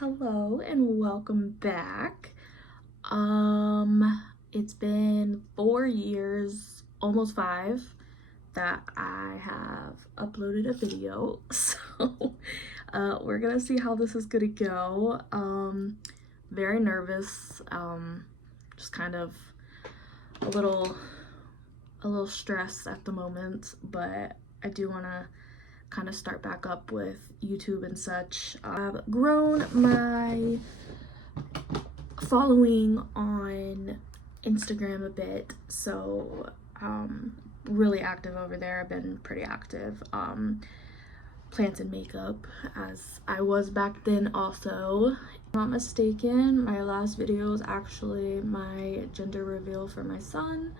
Hello and welcome back. It's been 4 years, almost 5, that I have uploaded a video. So we're gonna see how this is gonna go. Very nervous, just kind of a little stressed at the moment, but I do want to kind of start back up with YouTube and such. I've grown my following on Instagram a bit, so really active over there. I've been pretty active. Plants and makeup, as I was back then also. If I'm not mistaken, my last video was actually my gender reveal for my son,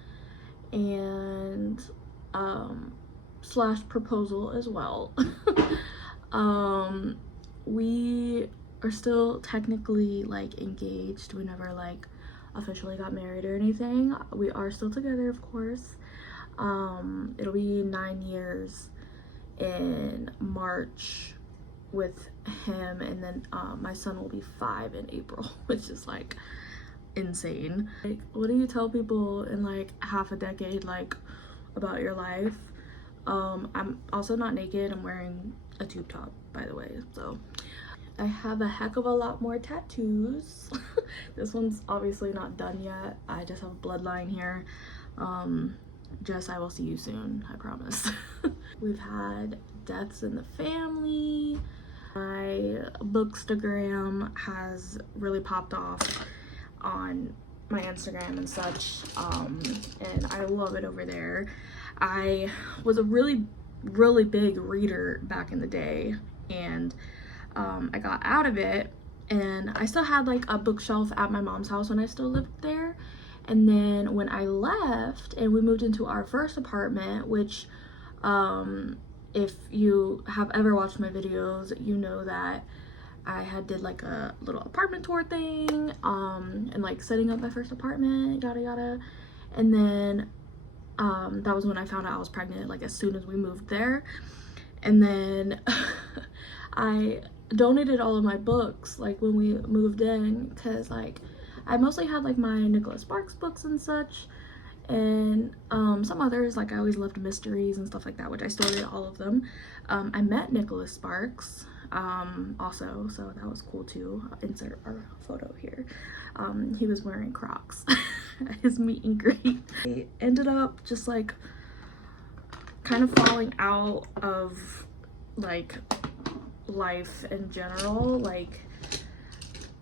and slash proposal as well. We are still technically like engaged. We never like officially got married or anything. We are still together, of course. It'll be 9 years in March with him, and then my son will be 5 in April, which is like insane. Like, what do you tell people in like half a decade like about your life? I'm also not naked. I'm wearing a tube top, by the way. So I have a heck of a lot more tattoos. This one's obviously not done yet. I just have a bloodline here. Jess, I will see you soon, I promise. We've had deaths in the family. My bookstagram has really popped off on my Instagram and such, and I love it over there. I was a really big reader back in the day, and I got out of it, and I still had like a bookshelf at my mom's house when I still lived there. And then when I left and we moved into our first apartment, which if you have ever watched my videos, you know that I had did like a little apartment tour thing, and like setting up my first apartment, yada yada. And then that was when I found out I was pregnant, like as soon as we moved there. And then I donated all of my books like when we moved in, because like I mostly had like my Nicholas Sparks books and such, and some others. Like I always loved mysteries and stuff like that, which I still read all of them. I met Nicholas Sparks also, so that was cool too. I'll insert our photo here. He was wearing Crocs at his meet and greet. I ended up just like kind of falling out of like life in general. Like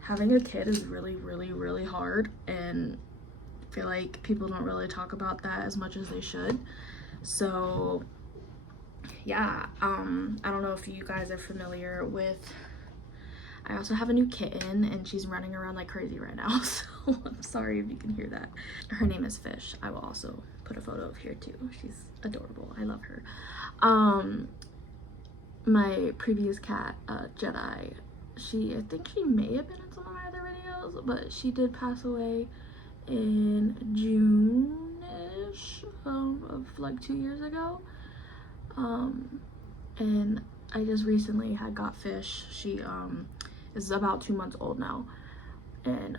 having a kid is really hard, and I feel like people don't really talk about that as much as they should. So yeah, I don't know if you guys are familiar with, I also have a new kitten, and she's running around like crazy right now, so I'm sorry if you can hear that. Her name is Fish. I will also put a photo of here too. She's adorable. I love her. My previous cat, Jedi, I think she may have been in some of my other videos, but she did pass away in June-ish of like 2 years ago. And I just recently had got Fish. She is about 2 months old now, and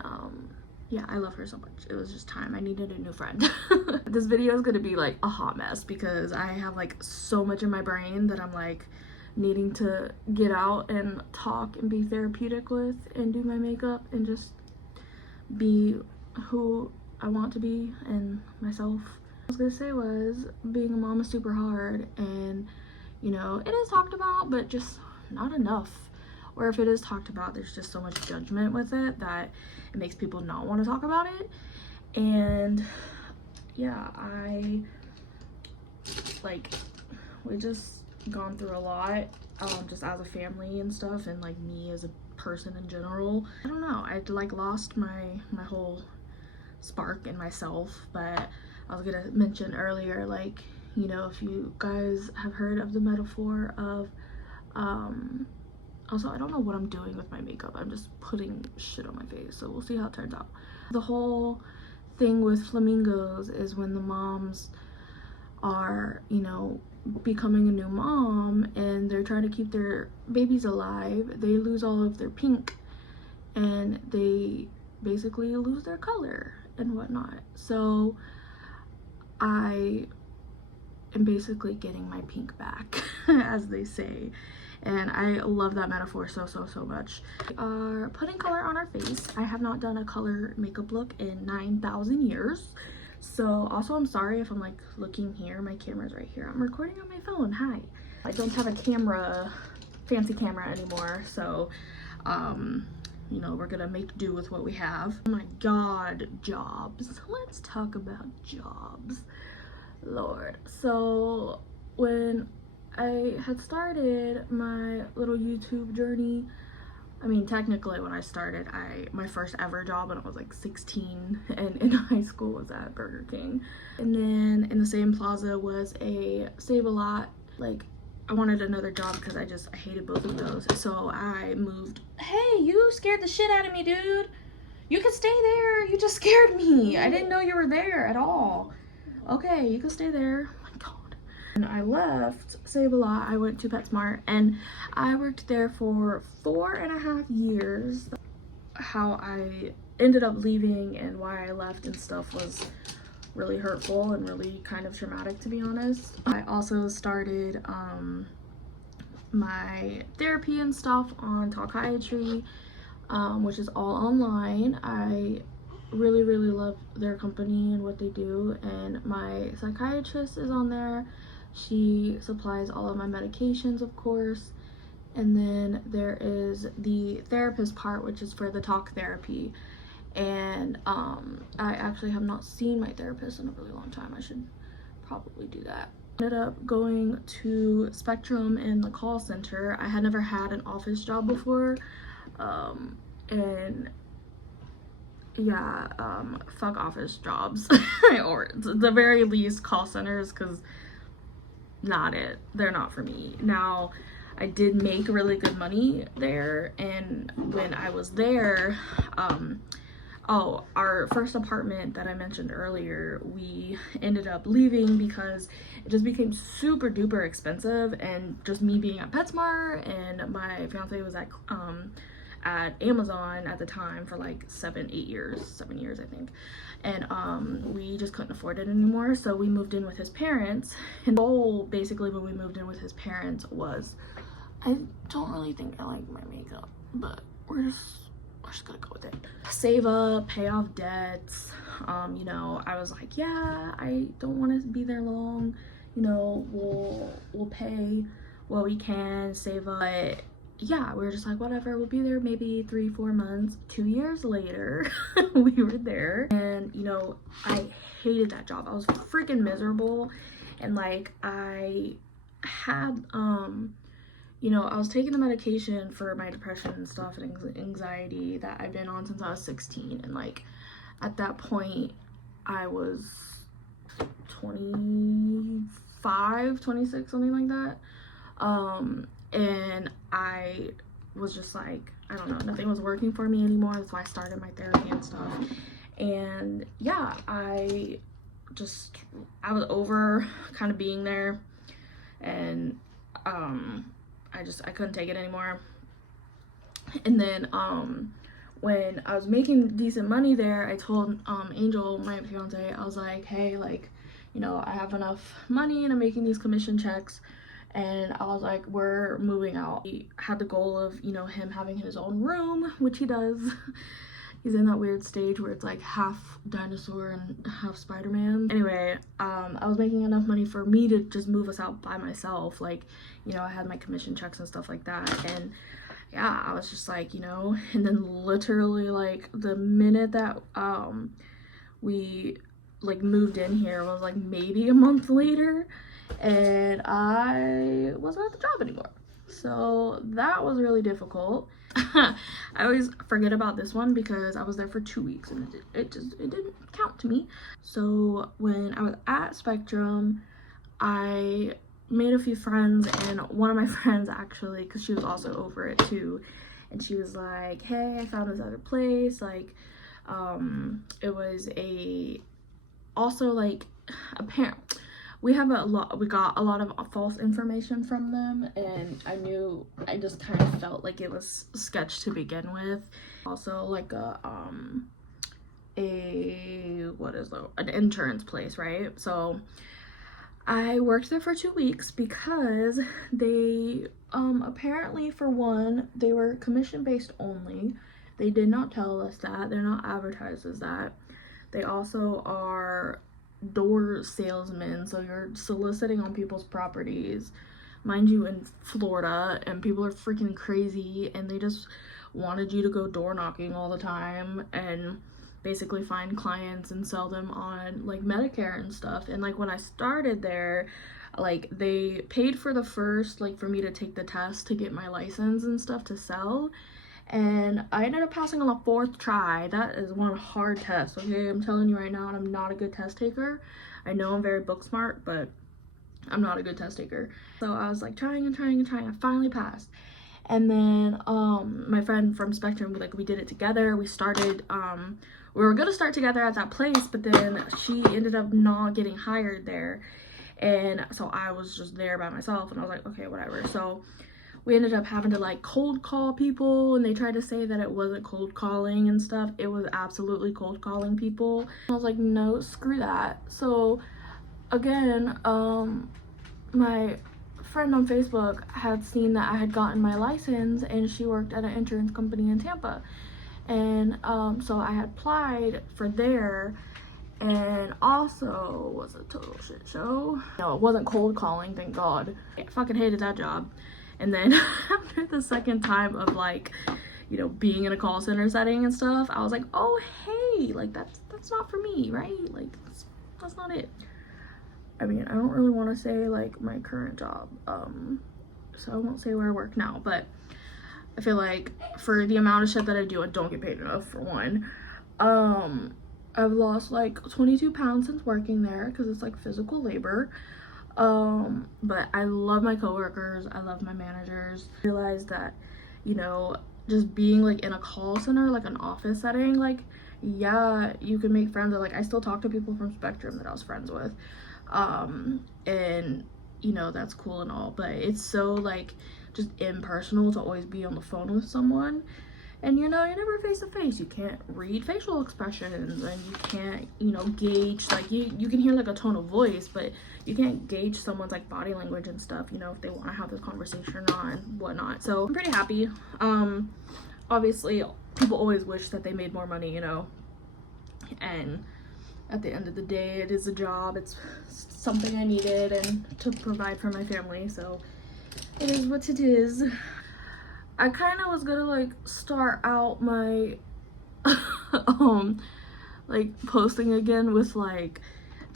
yeah, I love her so much. It was just time. I needed a new friend. This video is gonna be like a hot mess because I have like so much in my brain that I'm like needing to get out and talk and be therapeutic with, and do my makeup and just be who I want to be and myself. What I was gonna say was, being a mom is super hard, and you know, it is talked about, but just not enough. Or if it is talked about, there's just so much judgment with it that it makes people not want to talk about it. And yeah, we just gone through a lot, just as a family and stuff, and like me as a person in general. I don't know, I like lost my whole spark in myself. But I was gonna mention earlier, like, you know, if you guys have heard of the metaphor of also, I don't know what I'm doing with my makeup. I'm just putting shit on my face, so we'll see how it turns out. The whole thing with flamingos is when the moms are, you know, becoming a new mom and they're trying to keep their babies alive, they lose all of their pink and they basically lose their color and whatnot. So I am basically getting my pink back, as they say. And I love that metaphor so much. We are putting color on our face. I have not done a color makeup look in 9,000 years. So also, I'm sorry if I'm like looking here. My camera's right here. I'm recording on my phone. Hi. I don't have a fancy camera anymore. So, you know, we're gonna make do with what we have. Oh my God, jobs. Let's talk about jobs. Lord. So when I had started my little YouTube journey, I mean, technically when I started, my first ever job when I was like 16 and in high school was at Burger King. And then in the same plaza was a Save-A-Lot. Like, I wanted another job because I hated both of those. So I moved. Hey, you scared the shit out of me, dude. You can stay there. You just scared me. I didn't know you were there at all. Okay, you can stay there. Oh my God. And I left Save-A-Lot. I went to PetSmart and I worked there for 4.5 years. How I ended up leaving and why I left and stuff was really hurtful and really kind of traumatic, to be honest. I also started my therapy and stuff on Talkiatry, which is all online. I really love their company and what they do, and my psychiatrist is on there. She supplies all of my medications, of course. And then there is the therapist part, which is for the talk therapy. And I actually have not seen my therapist in a really long time. I should probably do that. Ended up going to Spectrum in the call center. I had never had an office job before, and yeah, fuck office jobs or at the very least call centers, because they're not for me. Now, I did make really good money there, and when I was there, our first apartment that I mentioned earlier, we ended up leaving because it just became super duper expensive, and just me being at PetSmart and my fiance was at Amazon at the time for like 7 years, I think. And we just couldn't afford it anymore, so we moved in with his parents. And the goal, basically, when we moved in with his parents was, I don't really think I like my makeup, but we're just gonna go with it. Save up, pay off debts. You know, I was like, yeah, I don't want to be there long. You know, we'll pay what we can, save up. But yeah, we were just like, whatever, we'll be there maybe 3-4 months. 2 years later, we were there, and you know, I hated that job. I was freaking miserable, and like I had you know, I was taking the medication for my depression and stuff and anxiety that I've been on since I was 16, and like at that point I was 25, 26, something like that. And I was just like, I don't know, nothing was working for me anymore. That's why I started my therapy and stuff. And yeah, I was over kind of being there, and I couldn't take it anymore. And then when I was making decent money there, I told Angel, my fiance, I was like, hey, like, you know, I have enough money and I'm making these commission checks, and I was like, we're moving out. He had the goal of, you know, him having his own room, which he does. He's in that weird stage where it's like half dinosaur and half Spider-Man. Anyway, I was making enough money for me to just move us out by myself. Like, you know, I had my commission checks and stuff like that. And yeah, I was just like, you know, and then literally like the minute that we like moved in here was like maybe a month later, and I wasn't at the job anymore. So that was really difficult. I always forget about this one because I was there for 2 weeks and it didn't count to me. So when I was at Spectrum, I made a few friends, and one of my friends actually, because she was also over it too, and she was like, hey, I found this other place, like it was also like a parent, we got a lot of false information from them, and I just kind of felt like it was sketch to begin with. Also like an insurance place, right? So I worked there for 2 weeks because they apparently, for one, they were commission based only. They did not tell us that. They're not advertised as that. They also are door salesmen, so you're soliciting on people's properties, mind you, in Florida, and people are freaking crazy, and they just wanted you to go door knocking all the time and basically find clients and sell them on like Medicare and stuff. And like when I started there, like they paid for the first, like for me to take the test to get my license and stuff to sell, and I ended up passing on the 4th try. That is one hard test, okay? I'm telling you right now, I'm not a good test taker. I know I'm very book smart, but I'm not a good test taker. So I was like trying and trying and trying. I finally passed. And then my friend from Spectrum, we did it together. We started, we were gonna start together at that place, but then she ended up not getting hired there. And so I was just there by myself, and I was like, okay, whatever. So we ended up having to like cold call people, and they tried to say that it wasn't cold calling and stuff. It was absolutely cold calling people. I was like, no, screw that. So again, my friend on Facebook had seen that I had gotten my license, and she worked at an insurance company in Tampa. And so I had applied for there, and also was a total shit show. No, it wasn't cold calling, thank God. I fucking hated that job. And then after the second time of like, you know, being in a call center setting and stuff, I was like, oh hey, like that's not for me, right? Like that's not it. I mean, I don't really want to say like my current job, so I won't say where I work now, but I feel like for the amount of shit that I do, I don't get paid enough, for one. I've lost like 22 pounds since working there because it's like physical labor. But I love my coworkers, I love my managers. I realized that, you know, just being like in a call center, like an office setting, like, yeah, you can make friends. Like I still talk to people from Spectrum that I was friends with, and you know, that's cool and all, but it's so like just impersonal to always be on the phone with someone. And you know, you're never face to face. You can't read facial expressions, and you can't, you know, gauge, like you can hear like a tone of voice, but you can't gauge someone's like body language and stuff, you know, if they want to have this conversation or not and whatnot. So I'm pretty happy. Obviously people always wish that they made more money, you know, and at the end of the day, it is a job. It's something I needed and to provide for my family, so it is what it is. I kind of was gonna like start out my like posting again with like,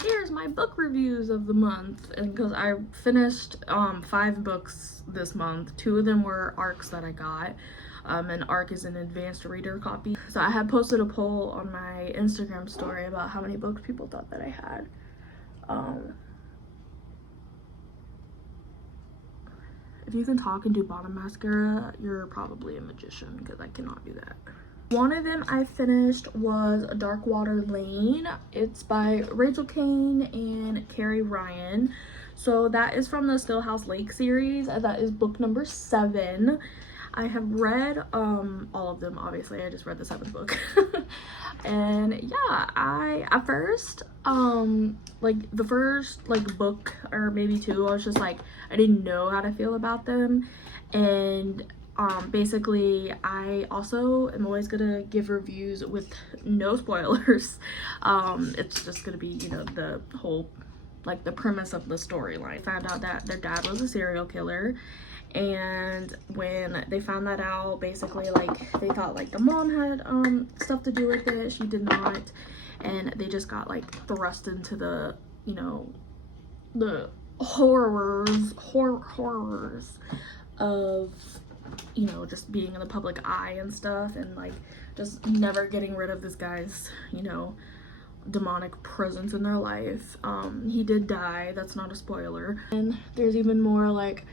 here's my book reviews of the month, and because I finished 5 books this month. 2 of them were ARCs that I got. An ARC is an advanced reader copy. So I had posted a poll on my Instagram story about how many books people thought that I had. If you can talk and do bottom mascara, you're probably a magician, because I cannot do that. One of them I finished was Darkwater Lane. It's by Rachel Kane and Carrie Ryan. So that is from the Stillhouse Lake series. That is book number 7. I have read all of them, obviously. I just read the 7th book. And yeah, I at first like the first like book or maybe 2, I was just like, I didn't know how to feel about them. And basically I also am always gonna give reviews with no spoilers. It's just gonna be, you know, the whole like the premise of the storyline. Found out that their dad was a serial killer, and when they found that out, basically like they thought like the mom had stuff to do with it. She did not, and they just got like thrust into the, you know, the horrors of, you know, just being in the public eye and stuff, and like just never getting rid of this guy's, you know, demonic presence in their life. He did die, that's not a spoiler. And there's even more like,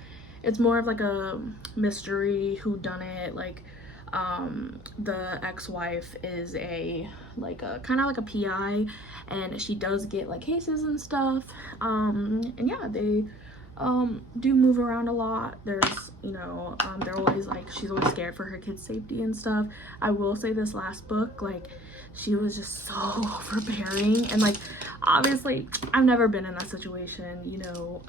it's more of like a mystery whodunit, like The ex-wife is a like a kind of like a PI, and she does get like cases and stuff. And yeah, they do move around a lot. There's, you know, they're always like, she's always scared for her kids' safety and stuff. I will say this last book, like, she was just so overbearing, and like, obviously I've never been in that situation, you know.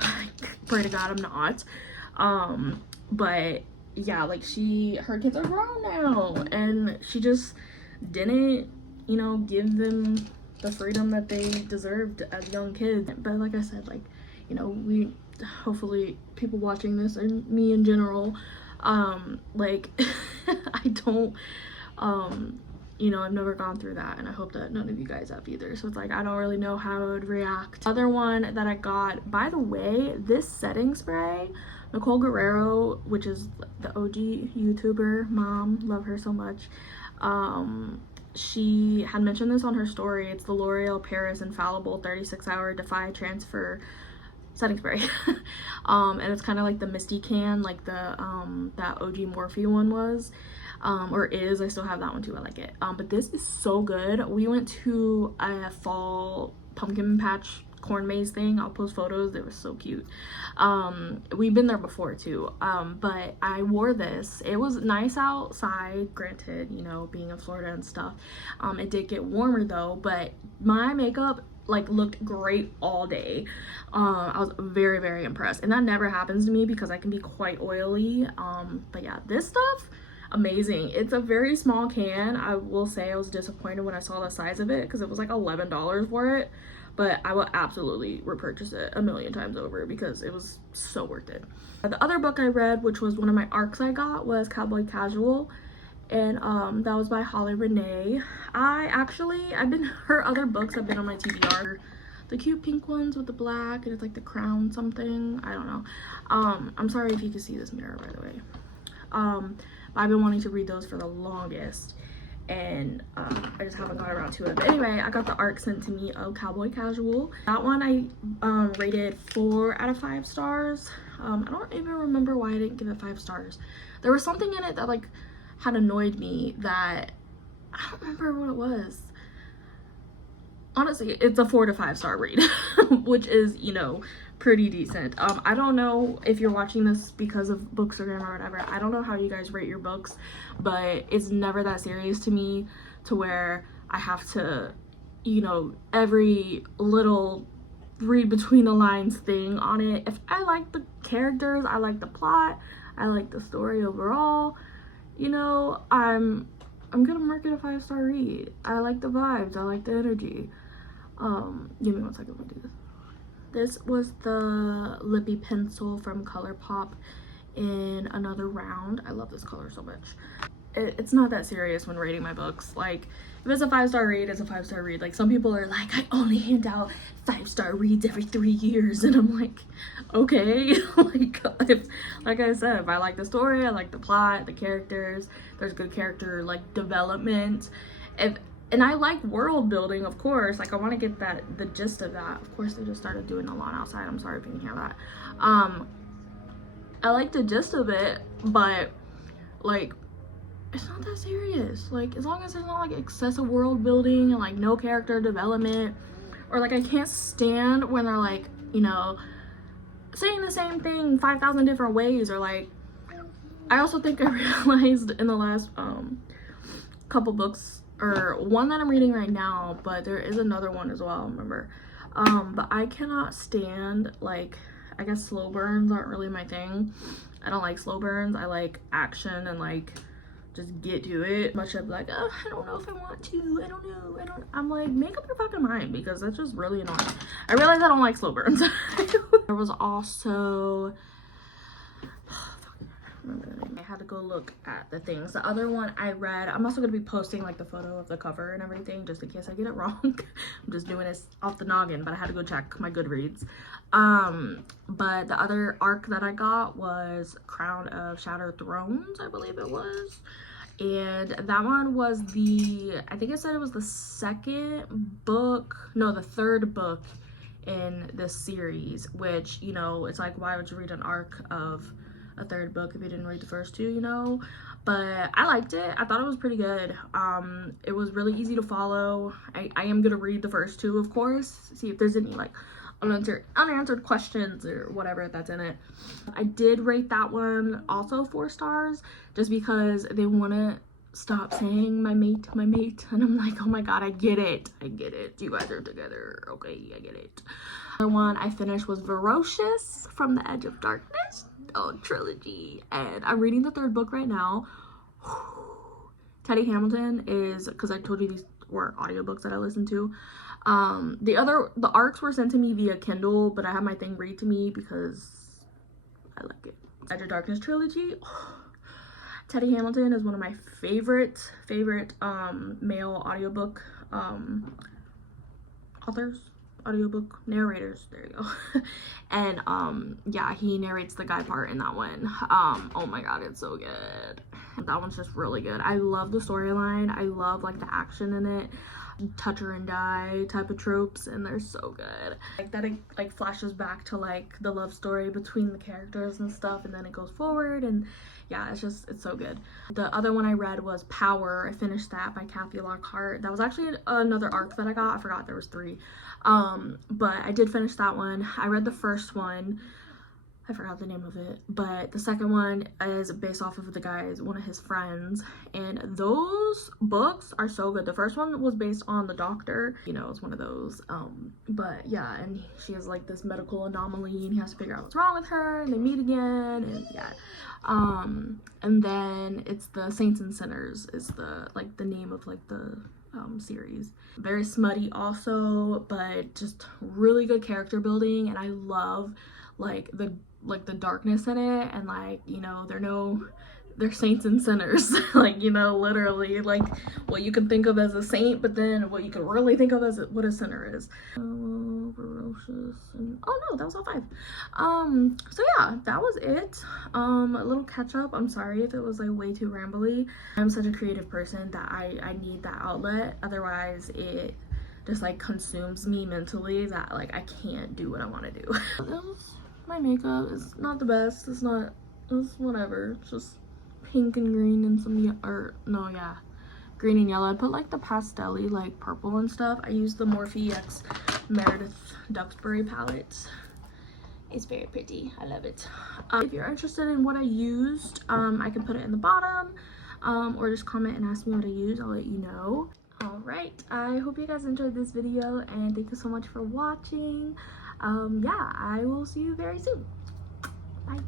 Pray to God I'm not. But yeah, like, her kids are grown now, and she just didn't, you know, give them the freedom that they deserved as young kids. But like I said, like, you know, we hopefully people watching this, and me in general, like I don't, you know, I've never gone through that, and I hope that none of you guys have either. So it's like, I don't really know how I would react. Other one that I got, by the way, this setting spray, Nicole Guerrero, which is the OG YouTuber mom, love her so much. She had mentioned this on her story. It's the L'Oreal Paris Infallible 36-hour Defy Transfer setting spray. And it's kind of like the Misty can, like the that OG Morphe one was, or is. I still have that one too. I like it. But this is so good. We went to a fall pumpkin patch corn maze thing. I'll post photos. They were so cute. We've been there before too. But I wore this. It was nice outside, granted, you know, being in Florida and stuff. It did get warmer though, but my makeup like looked great all day. I was very, very impressed, and that never happens to me because I can be quite oily. But yeah, this stuff, amazing. It's a very small can. I will say I was disappointed when I saw the size of it because it was like $11 for it, but I will absolutely repurchase it a million times over because it was so worth it. The other book I read, which was one of my ARCs I got, was Cowboy Casual, and that was by Holly Renee. Her other books have been on my TBR. The cute pink ones with the black, and it's like the crown something, I don't know. I'm sorry if you can see this mirror, by the way. I've been wanting to read those for the longest, and I just haven't got around to it. But anyway, I got the ARC sent to me of Cowboy Casual. That one I rated 4 out of 5 stars. I don't even remember why I didn't give it 5 stars. There was something in it that like had annoyed me that I don't remember what it was. Honestly, it's a 4 to 5 star read, which is, you know, pretty decent. I don't know if you're watching this because of Bookstagram or whatever. I don't know how you guys rate your books, but it's never that serious to me to where I have to, you know, every little read between the lines thing on it. If I like the characters, I like the plot, I like the story overall, you know, I'm gonna mark it a 5 star read. I like the vibes, I like the energy. Give me one second, let me do this. This was the Lippy pencil from ColourPop in Another Round. I love this color so much. It's not that serious when rating my books. Like, if it's a 5 star read, it's a 5 star read. Like, some people are like, I only hand out 5 star reads every 3 years, and I'm like, okay. like I said, if I like the story, I like the plot, the characters, there's good character like development, and I like world building, of course. Like, I want to get the gist of that. Of course, they just started doing a lot outside. I'm sorry if you can hear that. I like the gist of it, but like, it's not that serious. Like, as long as there's not like excessive world building and like no character development, or like I can't stand when they're like, you know, saying the same thing 5,000 different ways, or like, I also think I realized in the last couple books, or one that I'm reading right now, but there is another one as well, remember. But I cannot stand, like, I guess slow burns aren't really my thing. I don't like slow burns. I like action and like just get to it. Much of like, oh, I don't know if I want to, I don't know, I'm like, make up your fucking mind, because that's just really annoying. I realize I don't like slow burns. There was also, I had to go look at the things. The other one I read, I'm also going to be posting like the photo of the cover and everything, just in case I get it wrong. I'm just doing this off the noggin, but I had to go check my Goodreads. But the other ARC that I got was Crown of Shattered Thrones, I believe it was. And that one was I think it said it was the third book in this series, which, you know, it's like, why would you read an ARC of a third book if you didn't read the first two, you know? but I liked it. I thought it was pretty good. It was really easy to follow. I am gonna read the first two, of course, see if there's any like unanswered questions or whatever that's in it. I did rate that one also 4 stars, just because they want to stop saying my mate, and I'm like, oh my god, I get it, you guys are together, okay, I get it. The one I finished was Ferocious from the Edge of Darkness trilogy, and I'm reading the 3rd book right now. Teddy Hamilton is, because I told you these were audiobooks that I listened to. The arcs were sent to me via Kindle, but I have my thing read to me because I like it. Edge of Darkness trilogy. Teddy Hamilton is one of my favorite male audiobook authors, audiobook narrators, there you go. And yeah, he narrates the guy part in that one. Oh my god, it's so good. That one's just really good. I love the storyline. I love like the action in it, touch her and die type of tropes, and they're so good. Like that, it like flashes back to like the love story between the characters and stuff, and then it goes forward, and yeah, it's so good. The other one I read was Power. I finished that by Kathy Lockhart. That was actually another arc that I got. I forgot there was 3. But I did finish that one. I read the first one. I forgot the name of it, but the second one is based off of one of his friends, and those books are so good. The first one was based on the doctor, you know, it's one of those, but yeah, and she has like this medical anomaly, and he has to figure out what's wrong with her, and they meet again, and yeah, and then it's the Saints and Sinners is the name of like the series. Very smutty also, but just really good character building, and I love like the darkness in it, and like, you know, they're saints and sinners. Like, you know, literally like what you can think of as a saint, but then what you can really think of as what a sinner is. Ferocious, and oh no, that was all 5. So yeah, that was it. A little catch up. I'm sorry if it was like way too rambly. I'm such a creative person that I need that outlet, otherwise it just like consumes me mentally, that like I can't do what I want to do. My makeup is not the best. It's whatever. It's just pink and green and some green and yellow. I put like the pastel-y like purple and stuff. I use the Morphe X Meredith Duxbury palette. It's very pretty. I love it. If you're interested in what I used, I can put it in the bottom, or just comment and ask me what I used. I'll let you know. Alright, I hope you guys enjoyed this video, and thank you so much for watching. Yeah, I will see you very soon. Bye.